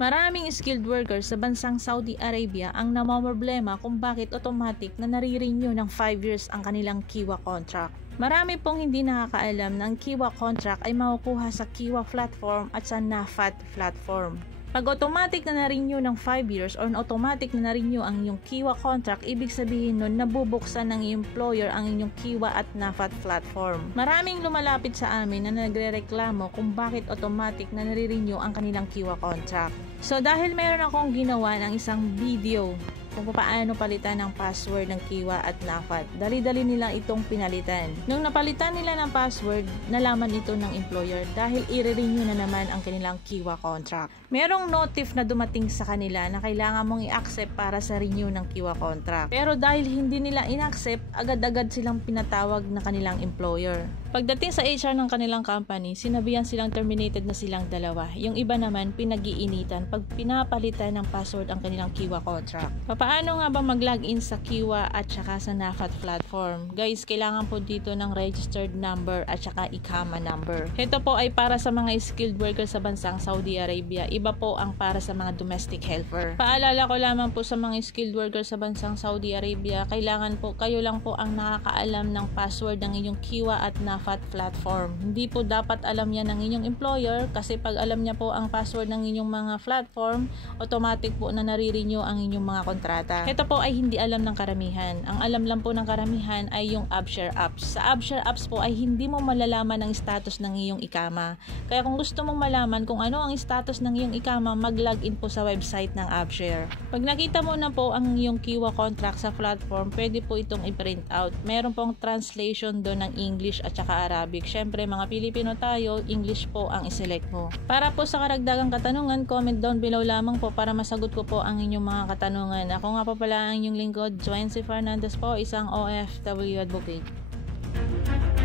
Maraming skilled workers sa bansang Saudi Arabia ang namomroblema kung bakit automatic na nare-renew ng 5 years ang kanilang Kiwa contract. Marami pong hindi nakakaalam na ang Kiwa contract ay makukuha sa Kiwa platform at sa Nafat platform. Pag automatic na na-renew ng 5 years or automatic na na-renew ang inyong Kiwa contract, ibig sabihin nun nabubuksan ng employer ang inyong Kiwa at Nafat platform. Maraming lumalapit sa amin na nagre-reklamo kung bakit automatic na nare-renew ang kanilang Kiwa contract. So dahil meron akong ginawa ng isang video kung paano palitan ng password ng Kiwa at Nafat, dali-dali nilang itong pinalitan. Nung napalitan nila ng password, nalaman ito ng employer dahil i-renew na naman ang kanilang Kiwa contract. Merong notif na dumating sa kanila na kailangan mong i-accept para sa renew ng Kiwa contract. Pero dahil hindi nila in-accept, agad-agad silang pinatawag na kanilang employer. Pagdating sa HR ng kanilang company, sinabihan silang terminated na silang dalawa. Yung iba naman, pinag-iinitan pag pinapalitan ng password ang kanilang Kiwa contract. Paano nga ba mag-login sa Kiwa at saka sa Nafat platform? Guys, kailangan po dito ng registered number at saka ICAMA number. Ito po ay para sa mga skilled workers sa bansang Saudi Arabia. Iba po ang para sa mga domestic helper. Paalala ko lamang po sa mga skilled workers sa bansang Saudi Arabia, kailangan po kayo lang po ang nakakaalam ng password ng inyong Kiwa at Nafat platform. Hindi po dapat alam yan ng inyong employer kasi pag alam niya po ang password ng inyong mga platform, automatic po na nare-renew ang inyong mga kontrata. Ito po ay hindi alam ng karamihan. Ang alam lang po ng karamihan ay yung AppShare apps. Sa AppShare apps po ay hindi mo malalaman ang status ng iyong ICAMA. Kaya kung gusto mong malaman kung ano ang status ng iyong ICAMA, mag-login po sa website ng AppShare. Pag nakita mo na po ang iyong Kiwa contract sa platform, pwede po itong i-print out. Meron pong translation doon ng English at saka Arabic. Syempre, mga Pilipino tayo, English po ang iselect mo. Para po sa karagdagang katanungan, comment down below lamang po para masagot ko po ang inyong mga katanungan. Ako nga pa pala ang inyong lingkod, Joancy Fernandez po, isang OFW advocate.